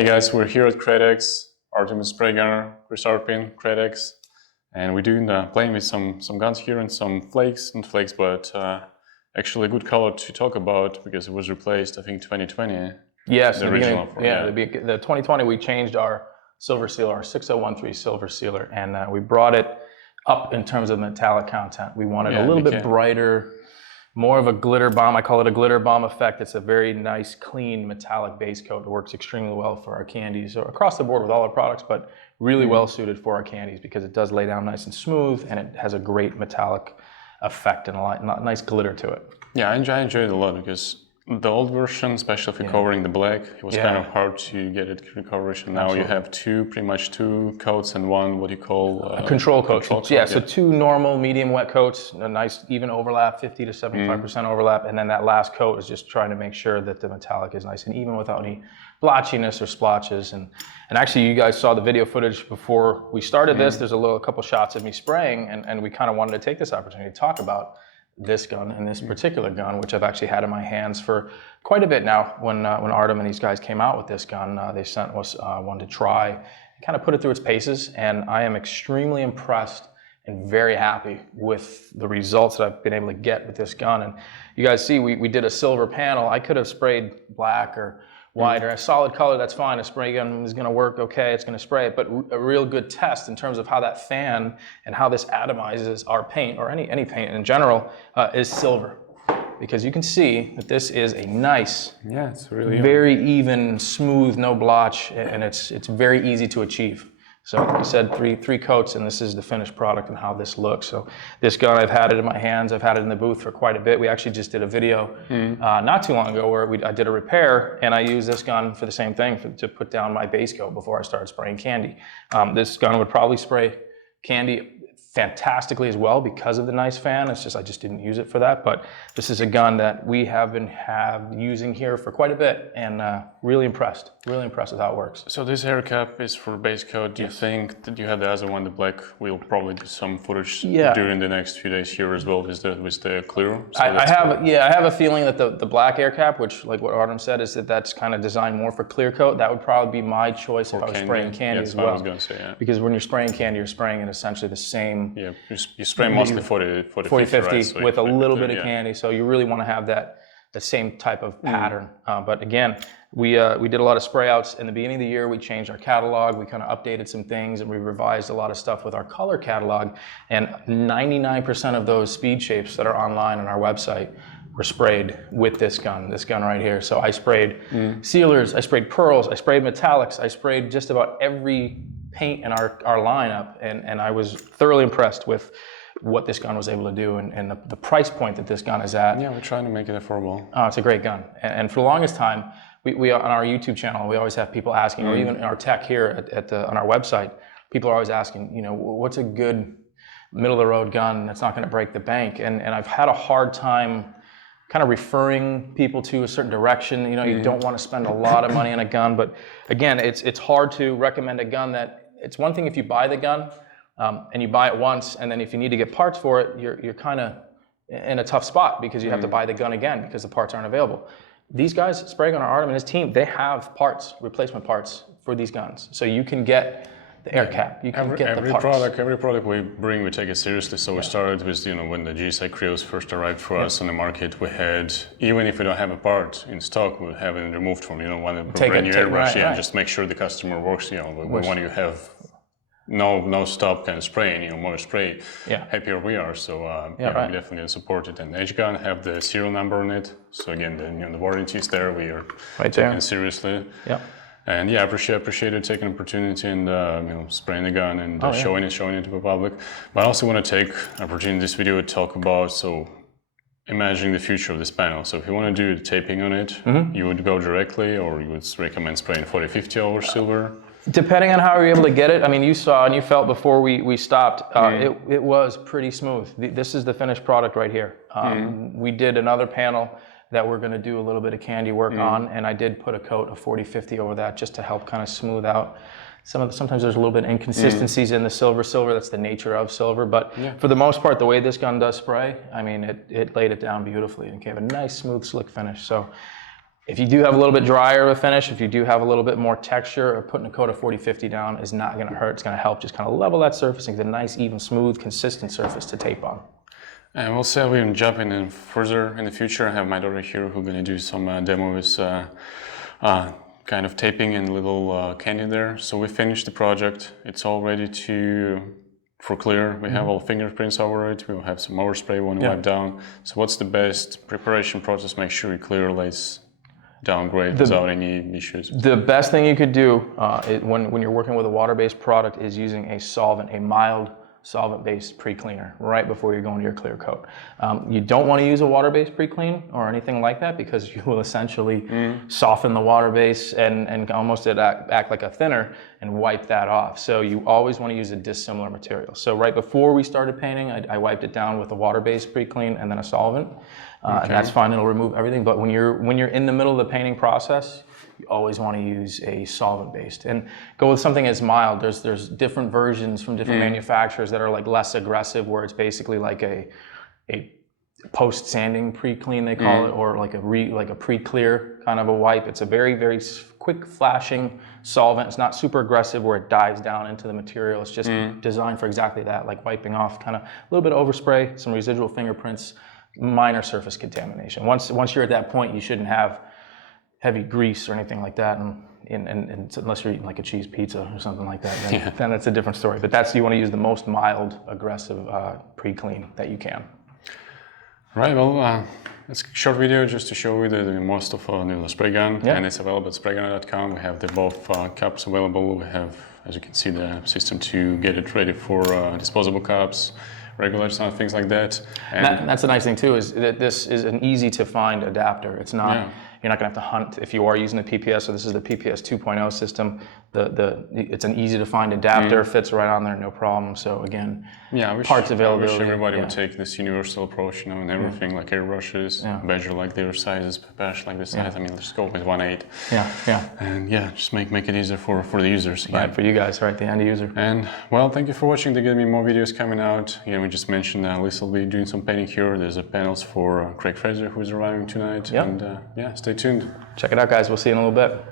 Hi guys, we're here at Createx, Arpin with SprayGunner, Chris Arpin, Createx, and we're doing playing with some guns here and some flakes, not flakes, but actually a good color to talk about because it was replaced, I think, 2020. Yes, the original. The 2020 we changed our silver sealer, our 6013 silver sealer, and we brought it up in terms of metallic content. We wanted a little bit brighter, more of a glitter bomb. I call it a glitter bomb effect. It's a very nice, clean metallic base coat. It works extremely well for our candies, or across the board with all our products, but really well suited for our candies because it does lay down nice and smooth, and it has a great metallic effect and a nice glitter to it. Yeah, I enjoyed it a lot because the old version, especially if you're covering the black, it was kind of hard to get it coverage, and now you have pretty much two coats and one, what do you call? A control coat. So two normal medium wet coats, a nice even overlap, 50 to 75% overlap, and then that last coat is just trying to make sure that the metallic is nice and even without any blotchiness or splotches. And actually, you guys saw the video footage before we started this. There's a couple shots of me spraying, and we kind of wanted to take this opportunity to talk about this gun and this particular gun, which I've actually had in my hands for quite a bit now. When Artem and these guys came out with this gun, they sent us one to try and kind of put it through its paces, and I am extremely impressed and very happy with the results that I've been able to get with this gun. And you guys see, we did a silver panel. I could have sprayed black or white or a solid color, that's fine. A spray gun is gonna work okay, it's gonna spray it, but a real good test in terms of how that fan and how this atomizes our paint, or any paint in general, is silver. Because you can see that this is a nice, it's really very even, smooth, no blotch, and it's very easy to achieve. So like I said, three coats, and this is the finished product and how this looks. So this gun, I've had it in my hands. I've had it in the booth for quite a bit. We actually just did a video not too long ago where I did a repair, and I used this gun for the same thing, to put down my base coat before I started spraying candy. This gun would probably spray candy fantastically as well because of the nice fan. It's just I just didn't use it for that. But this is a gun that we have been using here for quite a bit, and really impressed with how it works. So this hair cap is for base coat. Do you think that you have the other one, the black? We'll probably do some footage during the next few days here as well with the clear. So I have a feeling that the black air cap, which, like what Artem said, is that's kind of designed more for clear coat. That would probably be my choice if I was spraying candy as well. I was going to say, because when you're spraying candy, you're spraying in essentially the same. Yeah, you spray mostly 40-50, right? So with a little bit of candy. So you really want to have the same type of pattern. But again, we did a lot of spray outs in the beginning of the year. We changed our catalog. We kind of updated some things, and we revised a lot of stuff with our color catalog. And 99% of those speed shapes that are online on our website were sprayed with this gun right here. So I sprayed sealers, I sprayed pearls, I sprayed metallics, I sprayed just about every paint in our lineup, and I was thoroughly impressed with what this gun was able to do, and the price point that this gun is at. Yeah, we're trying to make it affordable. It's a great gun, and for the longest time, we on our YouTube channel, we always have people asking, or even in our tech here on our website, people are always asking, what's a good middle of the road gun that's not going to break the bank? And I've had a hard time kind of referring people to a certain direction. You don't want to spend a lot of money on a gun, but again, it's hard to recommend a gun that, it's one thing if you buy the gun and you buy it once, and then if you need to get parts for it, you're kind of in a tough spot because you have to buy the gun again because the parts aren't available. These guys, SprayGunner, Artem and his team, they have parts, replacement parts for these guns. So you can get the air cap, you can get the parts. Every product we bring, we take it seriously. So we started with, when the GSI Creos first arrived for us on the market, we had, even if we don't have a part in stock, we have it removed from, one brand new airbrush, just make sure the customer works. We want you to have no stop kind of spraying, more spray, happier we are. So we definitely going to support it. And Edge gun have the serial number on it. So again, the warranty is there. We are taking it seriously. Yeah. And I appreciate it, taking an opportunity and spraying the gun and showing it to the public. But I also want to take an opportunity in this video to talk about imagining the future of this panel. So if you want to do the taping on it, you would go directly, or you would recommend spraying 40-50 over silver? Depending on how you're able to get it. I mean, you saw and you felt before we stopped, it was pretty smooth. This is the finished product right here. We did another panel that we're going to do a little bit of candy work on, and I did put a coat of 40-50 over that just to help kind of smooth out sometimes there's a little bit of inconsistencies in the silver. That's the nature of silver, but for the most part, the way this gun does spray, I mean, it laid it down beautifully and gave a nice, smooth, slick finish. So If you do have a little bit drier of a finish, if you do have a little bit more texture, or putting a coat of 40/50 down is not going to hurt. It's going to help just kind of level that surface and get a nice, even, smooth, consistent surface to tape on. And we'll see how we jump in further in the future. I have my daughter here who's going to do some demo with kind of taping and little candy there. So we finished the project. It's all ready for clear. We have all fingerprints over it. We'll have some overspray when we wipe down. So what's the best preparation process? Make sure your clear lays down great without any issues. The best thing you could do when you're working with a water-based product is using a solvent, a mild solvent-based pre-cleaner right before you're going to your clear coat. You don't want to use a water-based pre-clean or anything like that because you will essentially soften the water base and almost act like a thinner and wipe that off. So you always want to use a dissimilar material. So right before we started painting, I wiped it down with a water-based pre-clean and then a solvent. And that's fine, it'll remove everything. But when you're in the middle of the painting process, you always want to use a solvent-based and go with something as mild. There's different versions from different manufacturers that are like less aggressive, where it's basically like a post-sanding pre-clean they call it, or like a pre-clear kind of a wipe. It's a very, very quick flashing solvent. It's not super aggressive where it dives down into the material. It's just designed for exactly that, like wiping off kind of a little bit of overspray, some residual fingerprints, minor surface contamination. Once you're at that point, you shouldn't have heavy grease or anything like that, and unless you're eating like a cheese pizza or something like that, then it's a different story. But you want to use the most mild, aggressive pre-clean that you can. Right, well, it's a short video just to show you the most of the spray gun, and it's available at SprayGunner.com. We have the both cups available. We have, as you can see, the system to get it ready for disposable cups, regulars and things like that. And that's the nice thing too, is that this is an easy to find adapter. It's not, you're not gonna have to hunt if you are using the PPS. So this is the PPS 2.0 system. It's an easy to find adapter, fits right on there, no problem. So again, parts availability. I wish everybody would take this universal approach, and everything like airbrushes, measure like their sizes, bash like the size. I mean, let's go with 1/8. And just make it easier for the users. Again. Right, for you guys, right, the end user. And well, thank you for watching. There are gonna be more videos coming out. Again, we just mentioned Lisa will be doing some painting here. There's a panels for Craig Fraser who's arriving tonight. And stay tuned. Check it out, guys. We'll see you in a little bit.